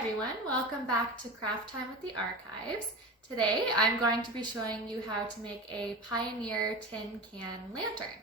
everyone, welcome back to Craft Time with the Archives. Today I'm going to be showing you how to make a Pioneer tin can lantern.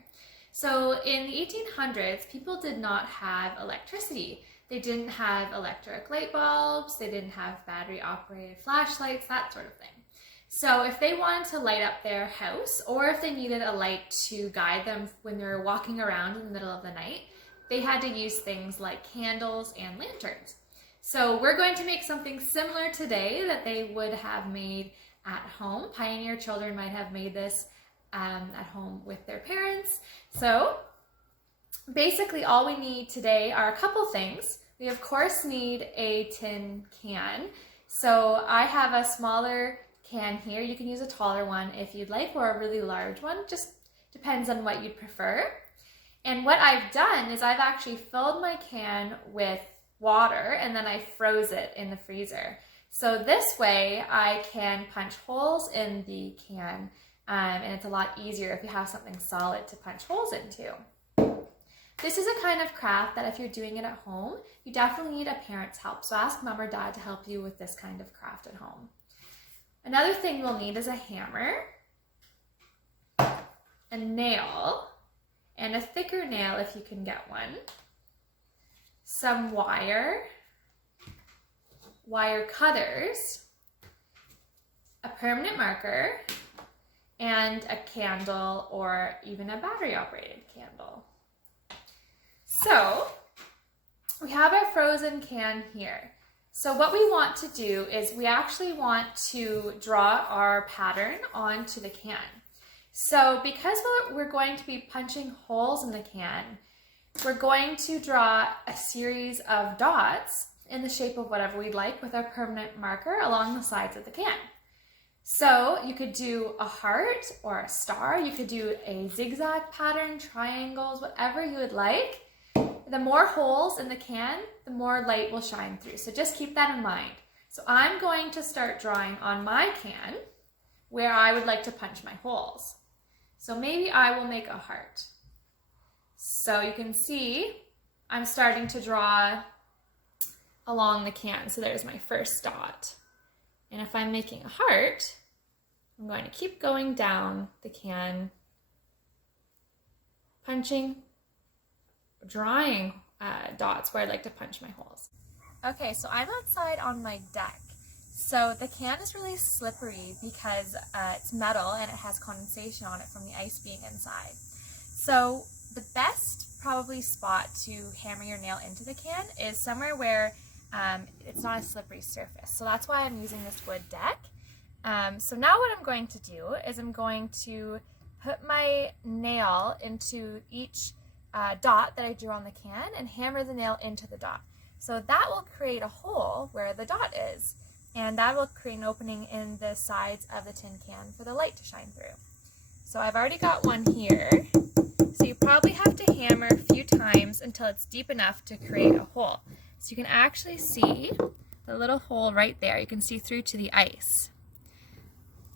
So in the 1800s, people did not have electricity. They didn't have electric light bulbs, they didn't have battery operated flashlights, that sort of thing. So if they wanted to light up their house, or if they needed a light to guide them when they're walking around in the middle of the night, they had to use things like candles and lanterns. So we're going to make something similar today that they would have made at home. Pioneer children might have made this at home with their parents. So basically all we need today are a couple things. We of course need a tin can. So I have a smaller can here. You can use a taller one if you'd like, or a really large one. Just depends on what you'd prefer. And what I've done is I've actually filled my can with water and then I froze it in the freezer. So this way I can punch holes in the can and it's a lot easier if you have something solid to punch holes into. This is a kind of craft that if you're doing it at home, you definitely need a parent's help. So ask mom or dad to help you with this kind of craft at home. Another thing we'll need is a hammer, a nail, and a thicker nail if you can get one, some wire cutters, a permanent marker, and a candle or even a battery operated candle. So we have our frozen can here. So what we want to do is we actually want to draw our pattern onto the can. So because we're going to be punching holes in the can, we're going to draw a series of dots in the shape of whatever we'd like with our permanent marker along the sides of the can. So you could do a heart or a star, you could do a zigzag pattern, triangles, whatever you would like. The more holes in the can, the more light will shine through. So just keep that in mind. So I'm going to start drawing on my can where I would like to punch my holes. So maybe I will make a heart. So you can see I'm starting to draw along the can. So there's my first dot. And if I'm making a heart, I'm going to keep going down the can, punching, drawing dots where I'd like to punch my holes. Okay, so I'm outside on my deck. So the can is really slippery because it's metal and it has condensation on it from the ice being inside. So the best probably spot to hammer your nail into the can is somewhere where it's not a slippery surface. So that's why I'm using this wood deck. So now what I'm going to do is I'm going to put my nail into each dot that I drew on the can and hammer the nail into the dot. So that will create a hole where the dot is. And that will create an opening in the sides of the tin can for the light to shine through. So I've already got one here. So you probably have to hammer a few times until it's deep enough to create a hole. So you can actually see the little hole right there. You can see through to the ice.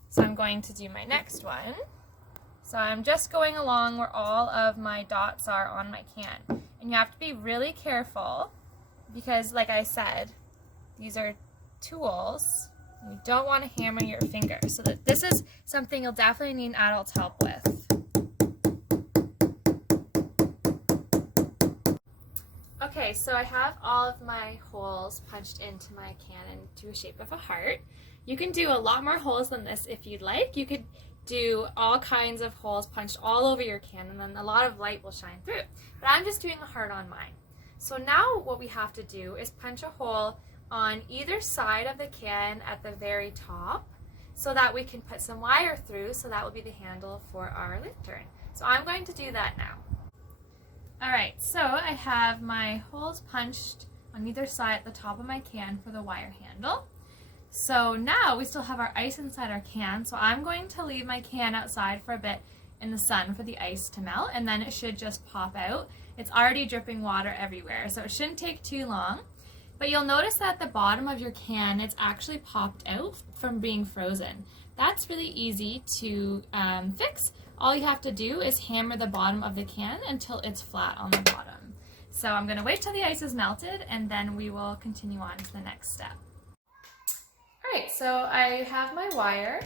So I'm going to do my next one. So I'm just going along where all of my dots are on my can. And you have to be really careful because, like I said, these are tools. You don't want to hammer your finger. So that this is something you'll definitely need adult help with. Okay, so I have all of my holes punched into my can into a shape of a heart. You can do a lot more holes than this if you'd like. You could do all kinds of holes punched all over your can and then a lot of light will shine through. But I'm just doing a heart on mine. So now what we have to do is punch a hole on either side of the can at the very top so that we can put some wire through, so that will be the handle for our lantern. So I'm going to do that now. Alright, so I have my holes punched on either side at the top of my can for the wire handle. So now we still have our ice inside our can, so I'm going to leave my can outside for a bit in the sun for the ice to melt, and then it should just pop out. It's already dripping water everywhere, so it shouldn't take too long. But you'll notice that at the bottom of your can, it's actually popped out from being frozen. That's really easy to fix. All you have to do is hammer the bottom of the can until it's flat on the bottom. So I'm going to wait till the ice is melted and then we will continue on to the next step. Alright, so I have my wire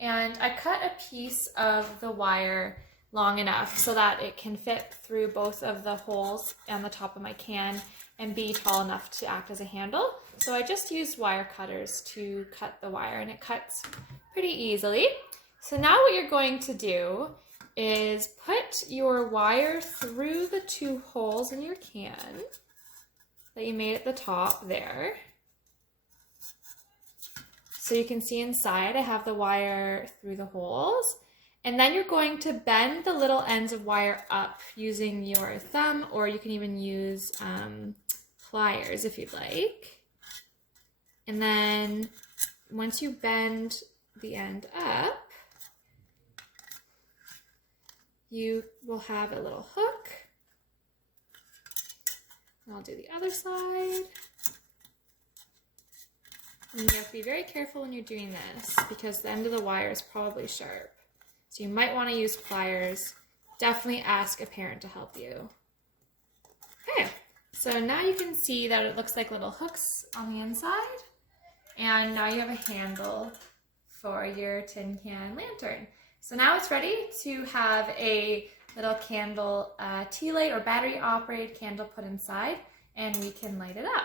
and I cut a piece of the wire long enough so that it can fit through both of the holes on the top of my can and be tall enough to act as a handle. So I just used wire cutters to cut the wire and it cuts pretty easily. So now what you're going to do is put your wire through the 2 holes in your can that you made at the top there. So you can see inside I have the wire through the holes. And then you're going to bend the little ends of wire up using your thumb, or you can even use pliers if you'd like. And then once you bend the end up, you will have a little hook. And I'll do the other side. And you have to be very careful when you're doing this because the end of the wire is probably sharp. So you might want to use pliers. Definitely ask a parent to help you. Okay, so now you can see that it looks like little hooks on the inside. And now you have a handle for your tin can lantern. So now it's ready to have a little candle, tea light or battery operated candle put inside, and we can light it up.